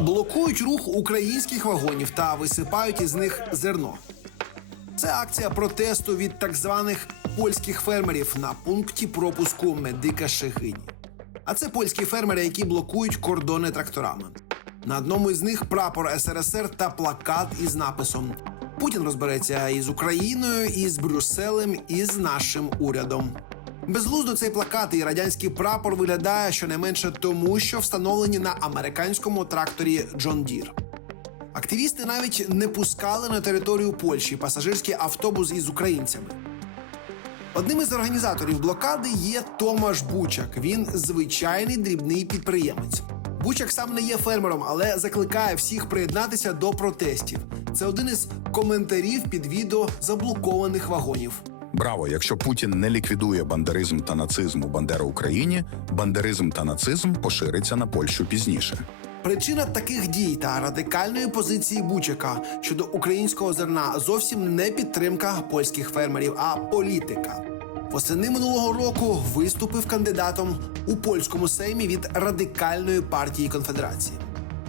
блокують рух українських вагонів та висипають із них зерно. Це акція протесту від так званих польських фермерів на пункті пропуску Медика Шегині. А це польські фермери, які блокують кордони тракторами. На одному із них прапор СРСР та плакат із написом: Путін розбереться із Україною, із Брюсселем, і з нашим урядом. Безглуздо цей плакат і радянський прапор виглядає щонайменше тому, що встановлені на американському тракторі Джон Дір. Активісти навіть не пускали на територію Польщі пасажирський автобус із українцями. Одним із організаторів блокади є Томаш Бучак. Він звичайний дрібний підприємець. Бучак сам не є фермером, але закликає всіх приєднатися до протестів. Це один із коментарів під відео заблокованих вагонів. Браво! Якщо Путін не ліквідує бандеризм та нацизм у Бандера Україні, бандеризм та нацизм пошириться на Польщу пізніше. Причина таких дій та радикальної позиції Бучака щодо українського зерна зовсім не підтримка польських фермерів, а політика. Восени минулого року виступив кандидатом у польському сеймі від радикальної партії конфедерації.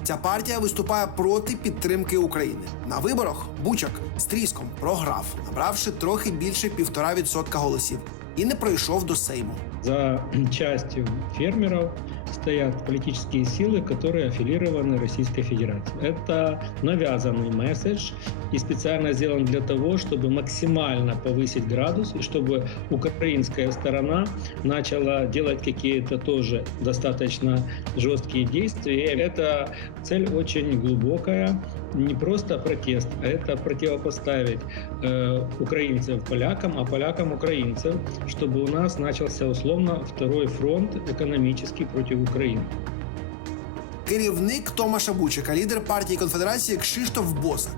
Ця партія виступає проти підтримки України. На виборах Бучак з тріском програв, набравши трохи більше півтора відсотка голосів, і не пройшов до Сейму. За частю фермеров стоят политические силы, которые аффилированы Российской Федерацией. Это навязанный месседж и специально сделан для того, чтобы максимально повысить градус и чтобы украинская сторона начала делать какие-то тоже достаточно жесткие действия. И эта цель очень глубокая, не просто протест, а это противопоставить э, украинцев полякам, а полякам украинцев, чтобы у нас начался условно второй фронт экономический против Украины. Керівник Томаша Бучика, лідер партії конфедерації Кшиштоф Бозак.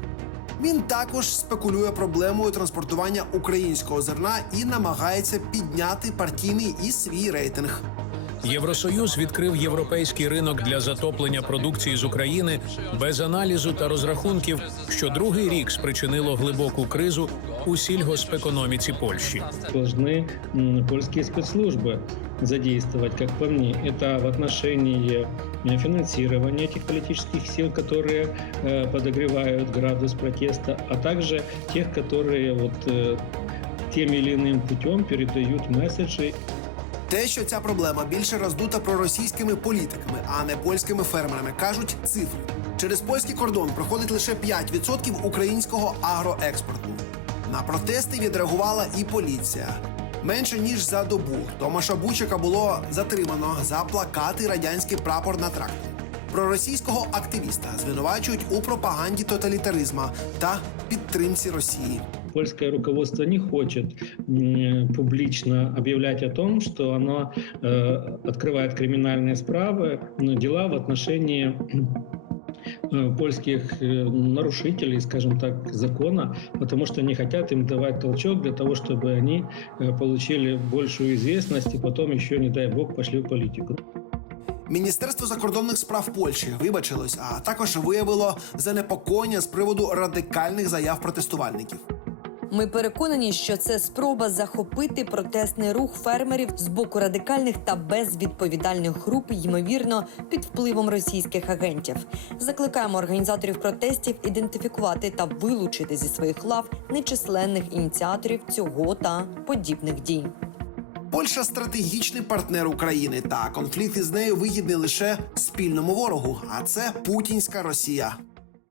Він також спекулює проблемою транспортування українського зерна і намагається підняти партійний і свій рейтинг. Євросоюз відкрив європейський ринок для затоплення продукції з України без аналізу та розрахунків, що другий рік спричинило глибоку кризу у сільгоспекономіці Польщі. Должны м, польские спецслужбы задействовать, как по мне, это в отношении э, финансирования этих политических сил, которые э, подогревают градус протеста, а также тех, которые вот э, тем или иным путем передают месседжи Те, що ця проблема більше роздута проросійськими політиками, а не польськими фермерами, кажуть цифри. Через польський кордон проходить лише 5% українського агроекспорту. На протести відреагувала і поліція. Менше ніж за добу Томаша Бучика було затримано за плакати радянський прапор на тракторі. Проросійського активіста звинувачують у пропаганді тоталітаризма та підтримці Росії. Польское руководство не хочет м, публично объявлять о том, что оно э, открывает криминальные справы, ну, дела в отношении э, польских э, нарушителей, скажем так, закона, потому что не хотят им давать толчок для того, чтобы они э, получили большую известность и потом еще, не дай бог, пошли в политику. Міністерство закордонних справ Польщі вибачилось, а також виявило занепокоєння з приводу радикальних заяв протестувальників. Ми переконані, що це спроба захопити протестний рух фермерів з боку радикальних та безвідповідальних груп, ймовірно, під впливом російських агентів. Закликаємо організаторів протестів ідентифікувати та вилучити зі своїх лав нечисленних ініціаторів цього та подібних дій. Польща стратегічний партнер України, та конфлікт із нею вигідний лише спільному ворогу, а це путінська Росія.